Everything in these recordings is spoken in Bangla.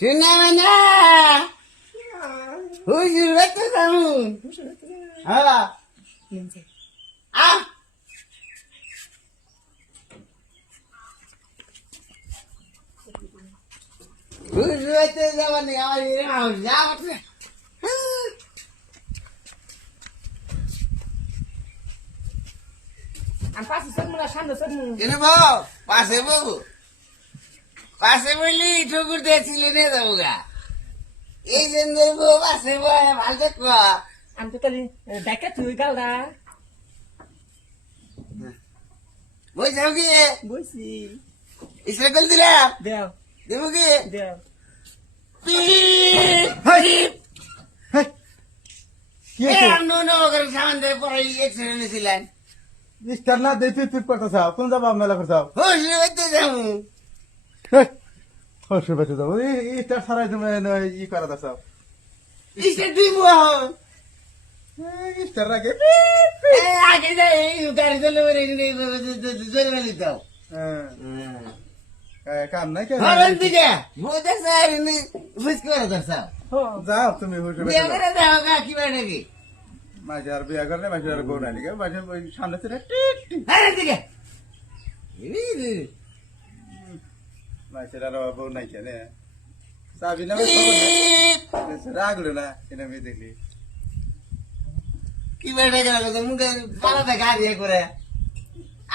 শুনে মানে হুজুর বেতে যাবো হ্যাঁ আ হুজুর বেতে যাবো নি আমার যাবো না আমি পাশে চলবো না সামনে চলবো কেন বউ পাশে বউ পাশে বললি ঠকুর দেখছিলে নিয়ে যাবো গা এই জন্য বউ পাশে বউ ভালো দেখবো আমি তো তাহলে দেখা তুই গালদা বই যাও কি বলছি ইসরা কল দিলাম দেও দেবো কি দেও পিপ পিপ কি হয়েছে নো নো করে সামান দিয়ে পরে এক্সিডেন্ট নিয়েছিলেন স্টার না দিয়ে তুই করতে চাও কোন যাবো মেলা করে চাও হুজুর বেতে যাবো হসে বেঁচে যাবো স্টার ছাড়াই তুমি ই করা চাও ইসে দিব স্টার রাখে আগে যাই গাড়ি চলে বেড়ে জোরে বেলি দাও কাম নাই কে হবেন দিকে বোঝা স্যার বুঝ করে দর্শাও যাও তুমি হসে বিয়ে বেঁচে করে দাও গা কি বেড়ে কি মাঝে আর বিয়া করলে মাঝে আর বউ নাই মাঝে ওই সামনে ছিল টিক টিক হ্যাঁ দিকে মাঝে আর বউ নাই কেন চাবি না রাগলো না কেন আমি দেখলি কি বেড়ে গেল মুখে পালাতে গাড়ি করে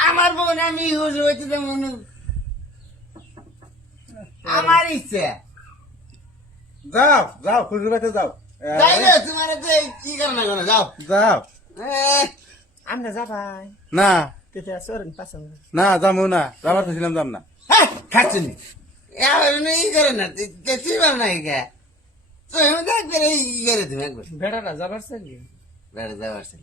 আমার বোন আমি হুজুর হইতে যেমন আমার ইচ্ছে যাও যাও খুশি বেঁচে যাও তাই না তোমার কি করে না কোনো যাও যাও আমরা যাবাই না তেতে সরেন পাশে না যাবো না যাবার তো ছিলাম যাম না খাচ্ছি ই করে না চিবার নাই কে তো দেখবে ই করে তুমি একবার বেড়াটা যাবার চাইলি বেড়ে যাওয়ার ছিল